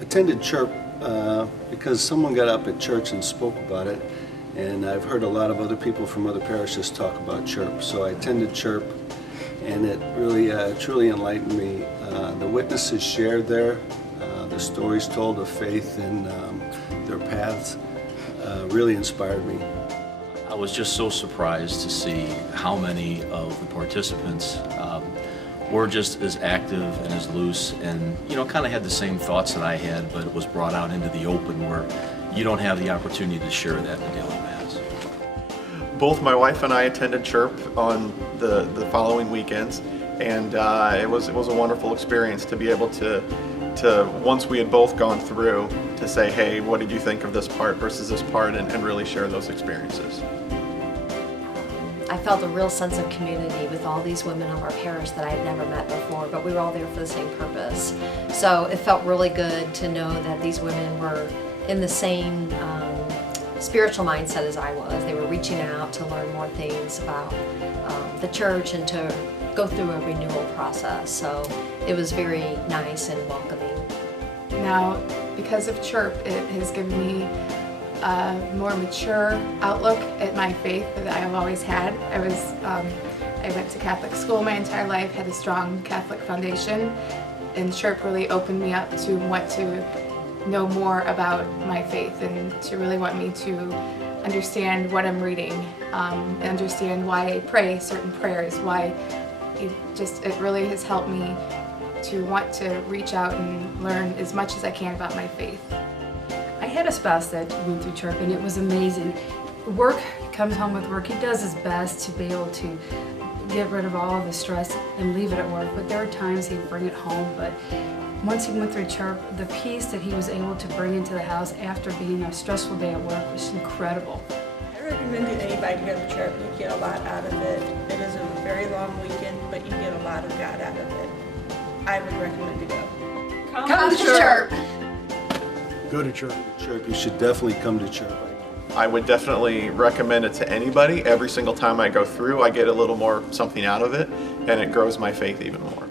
attended CHIRP because someone got up at church and spoke about it, and I've heard a lot of other people from other parishes talk about CHIRP. So I attended CHIRP, and it really truly enlightened me. The witnesses shared there, the stories told of faith and their paths really inspired me. I was just so surprised to see how many of the participants were just as active and as loose, and kind of had the same thoughts that I had, but it was brought out into the open where you don't have the opportunity to share that in the daily mass. Both my wife and I attended CHIRP on the following weekends, and it was a wonderful experience to be able to once we had both gone through, to say, hey, what did you think of this part versus this part, and really share those experiences. I felt a real sense of community with all these women of our parish that I had never met before, but we were all there for the same purpose. So it felt really good to know that these women were in the same spiritual mindset as I was. They were reaching out to learn more things about the church and to go through a renewal process. So it was very nice and welcoming. Now, because of CHIRP, it has given me a more mature outlook at my faith that I have always had. I went to Catholic school my entire life, had a strong Catholic foundation, and CHIRP really opened me up to want to know more about my faith and to really want me to understand what I'm reading, and understand why I pray certain prayers, why it really has helped me to want to reach out and learn as much as I can about my faith. I had a spouse that went through CHIRP, and it was amazing. Work, comes home with work, he does his best to be able to get rid of all of the stress and leave it at work, but there are times he'd bring it home. But once he went through CHIRP, the peace that he was able to bring into the house after being a stressful day at work was incredible. I recommend to anybody to go to CHIRP. You get a lot out of it. It is a very long weekend, but you get a lot of God out of it. I would recommend to go. Come to CHIRP! Go to CHIRP. CHIRP, you should definitely come to CHIRP. I would definitely recommend it to anybody. Every single time I go through, I get a little more something out of it, and it grows my faith even more.